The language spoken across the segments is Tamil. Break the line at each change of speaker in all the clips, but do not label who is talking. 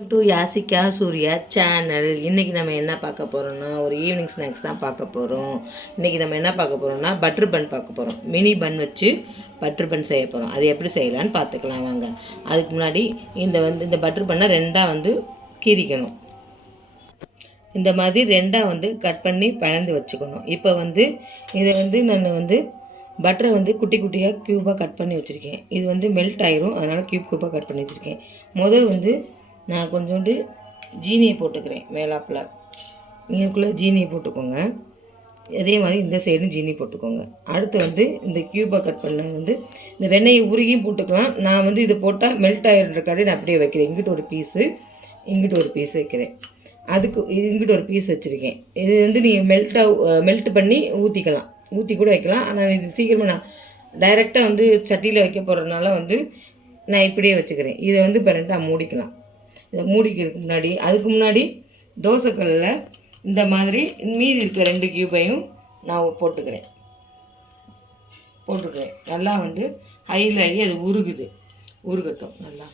டு யாசிகா சூர்யா சேனல் இன்றைக்கி நம்ம என்ன பார்க்க போகிறோம்னா ஒரு ஈவினிங் ஸ்நாக்ஸ் தான் பார்க்க போகிறோம் இன்றைக்கி நம்ம என்ன பார்க்க போகிறோம்னா பட்டர் பன் பார்க்க போகிறோம் மினி பன் வச்சு பட்டர் பன் செய்ய போகிறோம் அது எப்படி செய்யலான்னு பார்த்துக்கலாம் வாங்க. அதுக்கு முன்னாடி இந்த வந்து இந்த பட்டர் பண்ணை ரெண்டாக வந்து கீறிக்கணும் இந்த மாதிரி ரெண்டாக வந்து கட் பண்ணி பழந்து வச்சுக்கணும். இப்போ வந்து இதை வந்து நான் வந்து பட்டரை வந்து குட்டி குட்டியாக க்யூபாக கட் பண்ணி வச்சுருக்கேன். இது வந்து மெல்ட் ஆயிரும். அதனால் க்யூப் க்யூபாக கட் பண்ணி வச்சுருக்கேன். முதல் வந்து நான் கொஞ்சோண்டு ஜீனியை போட்டுக்கிறேன் மேலாப்பில் இதுக்குள்ளே ஜீனியை போட்டுக்கோங்க. அதே மாதிரி இந்த சைடும் ஜீனி போட்டுக்கோங்க. அடுத்து வந்து இந்த க்யூபாக கட் பண்ண வந்து இந்த வெண்ணெயை உருகியும் போட்டுக்கலாம். நான் வந்து இதை போட்டால் மெல்ட் ஆகிடுறக்காடி நான் அப்படியே வைக்கிறேன். இங்கிட்ட ஒரு பீஸு இங்கிட்டு ஒரு பீஸ் வைக்கிறேன். அதுக்கு இங்கிட்ட ஒரு பீஸ் வச்சுருக்கேன். இது வந்து நீங்கள் மெல்ட்டாக மெல்ட் பண்ணி ஊற்றிக்கலாம் ஊற்றி கூட வைக்கலாம். ஆனால் இது சீக்கிரமாக நான் டைரெக்டாக வந்து சட்டியில் வைக்க போகிறதுனால வந்து நான் இப்படியே வச்சுக்கிறேன். இதை வந்து இப்போ ரெண்டாக மூடிக்கலாம். இதை மூடிக்கிறதுக்கு முன்னாடி அதுக்கு முன்னாடி தோசைக்கல்லில் இந்த மாதிரி மீதி இருக்க ரெண்டு கியூபையும் நான் போட்டுக்கிறேன். போட்டுக்கிறேன். நல்லா வந்து ஹையில் ஆகி அது உருகுது. உருகட்டும் நல்லா.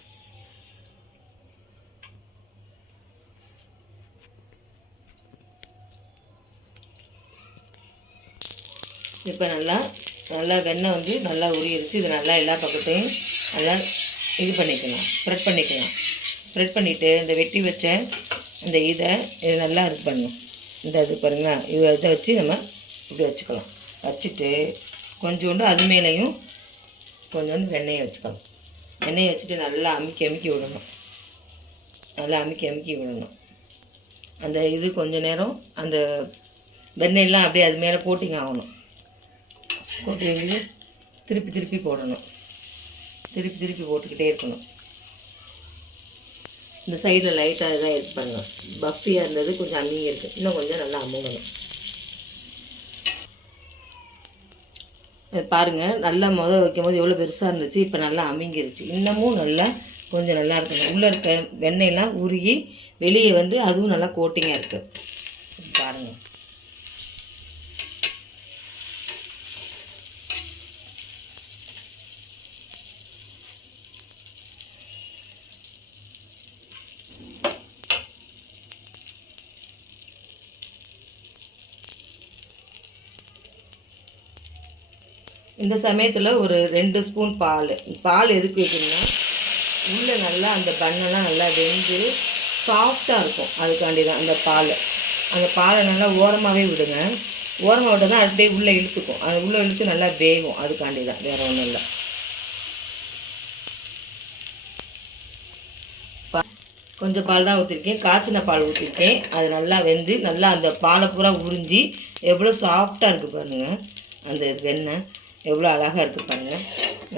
இப்போ நல்லா நல்லா வெண்ணெய் வந்து நல்லா உருகிருச்சு இது நல்லா எல்லா பக்கத்தையும் நல்லா இது பண்ணிக்கலாம் ஸ்ப்ரெட் பண்ணிக்கலாம். ஸ்ப்ரெட் பண்ணிவிட்டு இந்த வெட்டி வச்ச இந்த இதை இது நல்லா இது பண்ணணும் இந்த இது பாருங்களா? இது இதை வச்சு நம்ம இப்படி வச்சுக்கலாம். வச்சுட்டு கொஞ்சோண்டு அது மேலேயும் கொஞ்சோண்டு வெண்ணெயை வச்சுக்கலாம். எண்ணெயை வச்சுட்டு நல்லா அமுக்கி அமுக்கி விடணும். நல்லா அமுக்கி அமுக்கி விடணும். அந்த இது கொஞ்ச நேரம் அந்த வெண்ணெயெல்லாம் அப்படியே அது மேலே கோட்டிங் ஆகணும். கோட்டிங் திருப்பி திருப்பி போடணும். திருப்பி திருப்பி போட்டுக்கிட்டே இருக்கணும். இந்த சைடில் லைட்டாக இதாக இது பண்ணணும். பஃபியாக இருந்தது கொஞ்சம் அம்மிங்க இருக்குது இன்னும் கொஞ்சம் நல்லா அமுங்கணும். பாருங்கள் நல்லா முத வைக்கும் போது எவ்வளோ பெருசாக இருந்துச்சு இப்போ நல்லா அமைங்கிருச்சு. இன்னமும் நல்லா கொஞ்சம் நல்லா இருக்கணும். உள்ளே இருக்க வெண்ணெயெல்லாம் உருகி வெளியே வந்து அதுவும் நல்லா கோட்டிங்காக இருக்குது பாருங்கள் இந்த சமயத்தில் ஒரு ரெண்டு ஸ்பூன் பால். பால் எதுக்கு வைக்கணும்னா உள்ளே நல்லா அந்த பண்ணெல்லாம் நல்லா வெந்து சாஃப்டாக இருக்கும். அதுக்காண்டி தான் அந்த பால். அந்த பாலை நல்லா ஓரமாகவே விடுங்க. ஓரமாக விட்டால் தான் அப்படியே உள்ளே இழுத்துக்கும். அது உள்ளே இழுத்து நல்லா வேகும். அதுக்காண்டி தான் வேறு ஒன்றும் இல்லை. கொஞ்சம் பால் தான் ஊற்றிருக்கேன் காய்ச்சின பால் ஊற்றிருக்கேன் அது நல்லா வெந்து நல்லா அந்த பாலை பூரா உறிஞ்சி எவ்வளோ சாஃப்டாக இருக்குது பாருங்கள் அந்த வெண்ணெய். எவ்வளோ அழகாக இருக்குது பாருங்கள்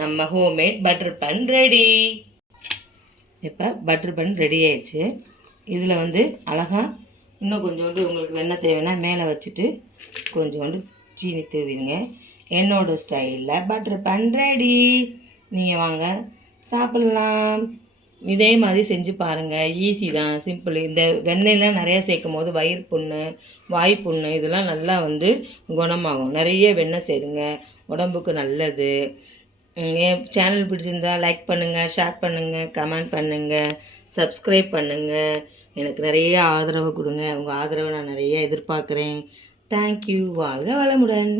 நம்ம ஹோம்மேட் பட்டர் பன் ரெடி இப்போ பட்டர் பன் ரெடி ஆயிடுச்சு. இதில் வந்து அழகாக இன்னும் கொஞ்சோண்டு உங்களுக்கு வெண்ணெய் தேவைன்னா மேலே வச்சுட்டு கொஞ்சோண்டு சீனி தூவிடுங்க. என்னோடய ஸ்டைலில் பட்டர் பன் ரெடி நீங்கள் வாங்க சாப்பிட்லாம். இதே மாதிரி செஞ்சு பாருங்கள் ஈஸி தான் சிம்பிள் இந்த வெண்ணெய்லாம் நிறையா சேர்க்கும் போது வயிறு புண்ணு வாய் புண்ணு இதெல்லாம் நல்லா வந்து குணமாகும். நிறைய வெண்ணெய் சேருங்க. உடம்புக்கு நல்லது. என் சேனல் பிடிச்சிருந்தா லைக் பண்ணுங்கள் ஷேர் பண்ணுங்கள் கமெண்ட் பண்ணுங்கள் சப்ஸ்கிரைப் பண்ணுங்கள் எனக்கு நிறைய ஆதரவு கொடுங்க. உங்கள் ஆதரவை நான் நிறைய எதிர்பார்க்குறேன். தேங்க்யூ வாழ்க வளமுடன்.